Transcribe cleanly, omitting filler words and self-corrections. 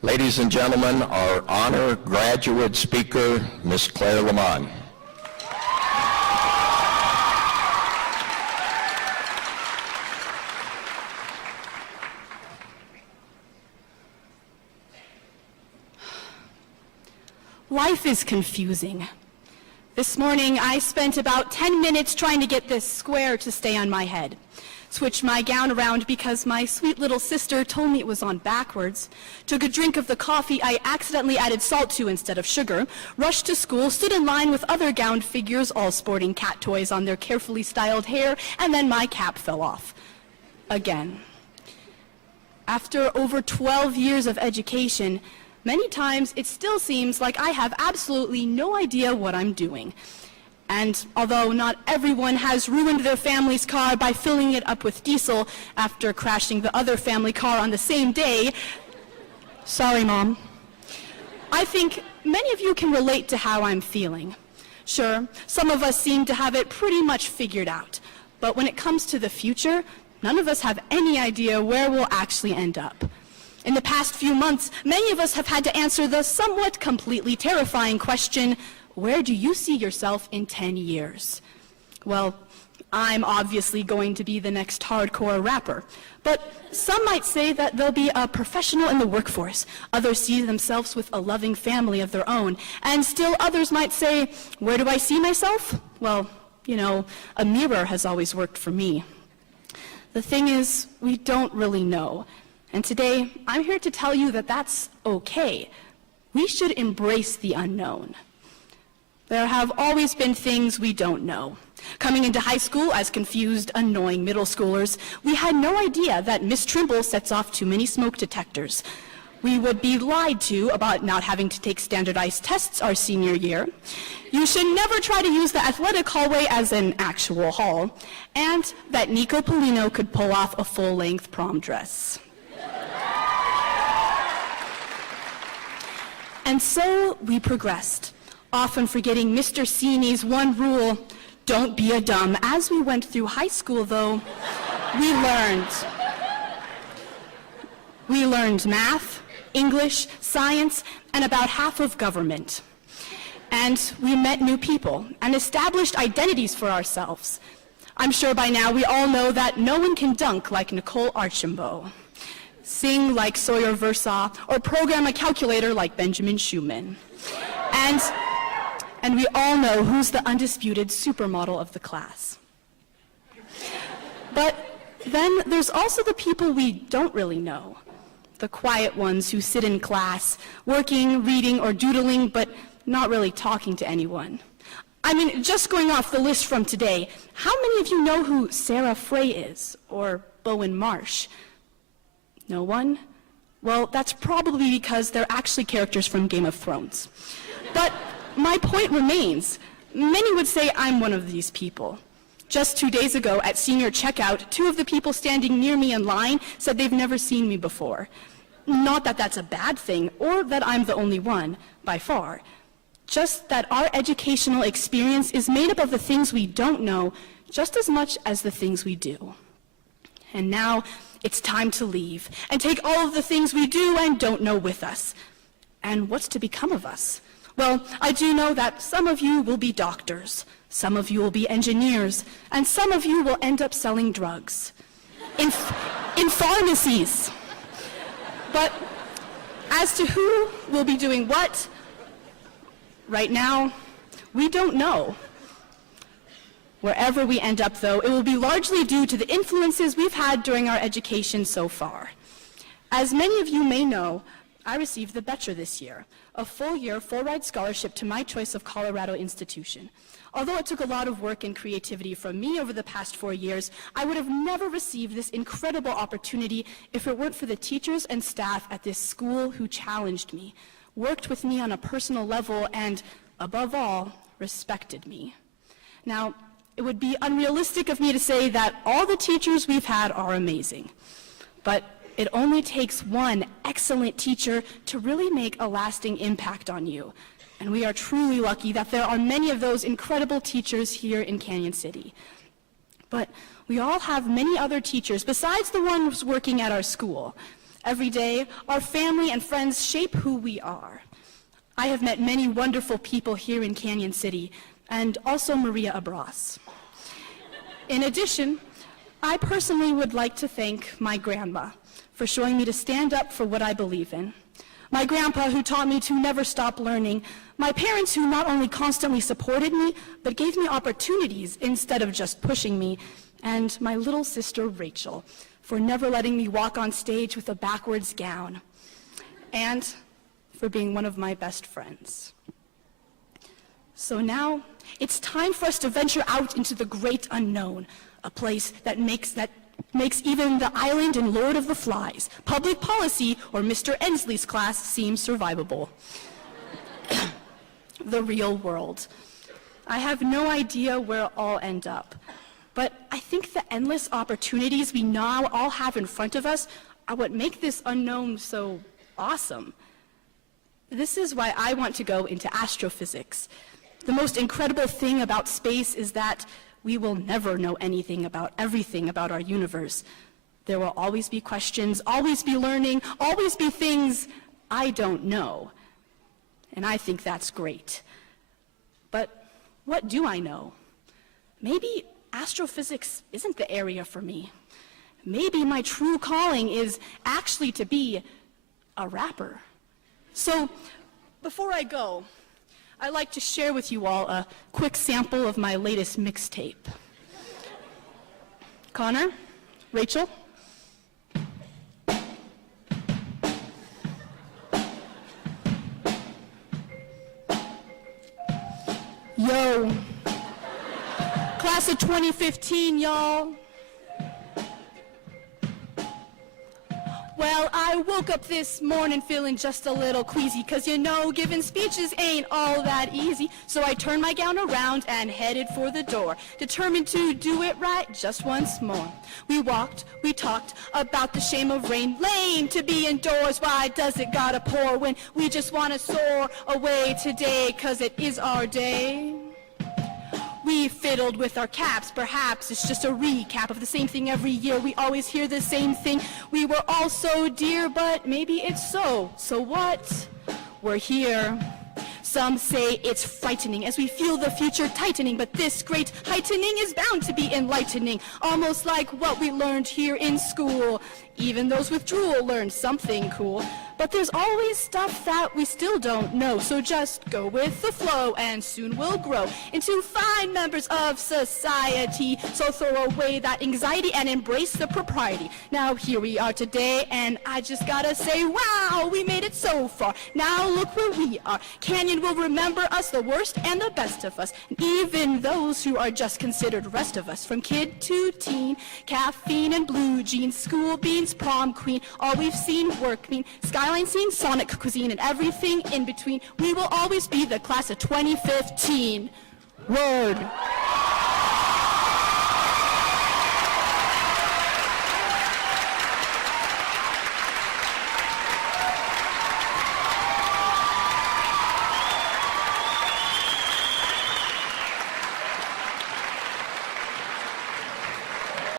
Ladies and gentlemen, our honor graduate speaker, Ms. Claire Lamman. Life is confusing. This morning, I spent about 10 minutes trying to get this square to stay on my head. Switched my gown around because my sweet little sister told me it was on backwards. Took a drink of the coffee I accidentally added salt to instead of sugar. Rushed to school, stood in line with other gowned figures, all sporting cat toys on their carefully styled hair, and then my cap fell off. Again. After over 12 years of education, many times it still seems like I have absolutely no idea what I'm doing. And although not everyone has ruined their family's car by filling it up with diesel after crashing the other family car on the same day, sorry, Mom, I think many of you can relate to how I'm feeling. Sure, some of us seem to have it pretty much figured out, but when it comes to the future, none of us have any idea where we'll actually end up. In the past few months, many of us have had to answer the somewhat completely terrifying question, where do you see yourself in 10 years? Well, I'm obviously going to be the next hardcore rapper, but some might say that they'll be a professional in the workforce. Others see themselves with a loving family of their own, and still others might say, where do I see myself? Well, you know, a mirror has always worked for me. The thing is, we don't really know. And today, I'm here to tell you that that's okay. We should embrace the unknown. There have always been things we don't know. Coming into high school as confused, annoying middle schoolers, we had no idea that Miss Trimble sets off too many smoke detectors. We would be lied to about not having to take standardized tests our senior year. You should never try to use the athletic hallway as an actual hall. And that Nico Polino could pull off a full-length prom dress. And so we progressed, often forgetting Mr. Seeney's one rule, don't be a dumb. As we went through high school, though, we learned math, English, science, and about half of government. And we met new people and established identities for ourselves. I'm sure by now we all know that no one can dunk like Nicole Archambault, sing like Sawyer Versaw, or program a calculator like Benjamin Schumann. And we all know who's the undisputed supermodel of the class. But then there's also the people we don't really know. The quiet ones who sit in class, working, reading, or doodling, but not really talking to anyone. I mean, just going off the list from today, how many of you know who Sarah Frey is, or Bowen Marsh? No one? Well, that's probably because they're actually characters from Game of Thrones. But my point remains. Many would say I'm one of these people. Just 2 days ago at senior checkout, 2 of the people standing near me in line said they've never seen me before. Not that that's a bad thing, or that I'm the only one, by far. Just that our educational experience is made up of the things we don't know just as much as the things we do. And now, it's time to leave and take all of the things we do and don't know with us. And what's to become of us? Well, I do know that some of you will be doctors, some of you will be engineers, and some of you will end up selling drugs in pharmacies. But as to who will be doing what, right now, we don't know. Wherever we end up, though, it will be largely due to the influences we've had during our education so far. As many of you may know, I received the Betcher this year, a full-year, full-ride scholarship to my choice of Colorado institution. Although it took a lot of work and creativity from me over the past 4 years, I would have never received this incredible opportunity if it weren't for the teachers and staff at this school who challenged me, worked with me on a personal level, and, above all, respected me. Now, it would be unrealistic of me to say that all the teachers we've had are amazing, but it only takes one excellent teacher to really make a lasting impact on you. And we are truly lucky that there are many of those incredible teachers here in Cañon City. But we all have many other teachers besides the ones working at our school. Every day, our family and friends shape who we are. I have met many wonderful people here in Cañon City, and also Maria Abras. In addition, I personally would like to thank my grandma for showing me to stand up for what I believe in. My grandpa, who taught me to never stop learning. My parents, who not only constantly supported me, but gave me opportunities instead of just pushing me. And my little sister, Rachel, for never letting me walk on stage with a backwards gown. And for being one of my best friends. So now, it's time for us to venture out into the great unknown, a place that makes even the island in Lord of the Flies, public policy, or Mr. Ensley's class seem survivable. The real world. I have no idea where it'll all end up, but I think the endless opportunities we now all have in front of us are what make this unknown so awesome. This is why I want to go into astrophysics. The most incredible thing about space is that we will never know anything about everything about our universe. There will always be questions, always be learning, always be things I don't know. And I think that's great. But what do I know? Maybe astrophysics isn't the area for me. Maybe my true calling is actually to be a rapper. So, before I go, I'd like to share with you all a quick sample of my latest mixtape. Connor, Rachel. Yo, class of 2015, y'all. Well, I woke up this morning feeling just a little queasy, 'cause you know, giving speeches ain't all that easy. So I turned my gown around and headed for the door, determined to do it right just once more. We walked, we talked about the shame of rain. Lame to be indoors, why does it gotta pour when we just wanna soar away today, 'cause it is our day. We fiddled with our caps, perhaps it's just a recap of the same thing every year. We always hear the same thing. We were all so dear, but maybe it's so. So what? We're here. Some say it's frightening as we feel the future tightening, but this great heightening is bound to be enlightening, almost like what we learned here in school. Even those with drool learned something cool. But there's always stuff that we still don't know, so just go with the flow and soon we'll grow into fine members of society. So throw away that anxiety and embrace the propriety. Now here we are today, and I just gotta say, wow, we made it so far. Now look where we are. Cañon will remember us, the worst and the best of us, and even those who are just considered rest of us. From kid to teen, caffeine and blue jeans, school beans, prom queen, all we've seen work mean, skyline scene, sonic cuisine, and everything in between. We will always be the class of 2015. Word.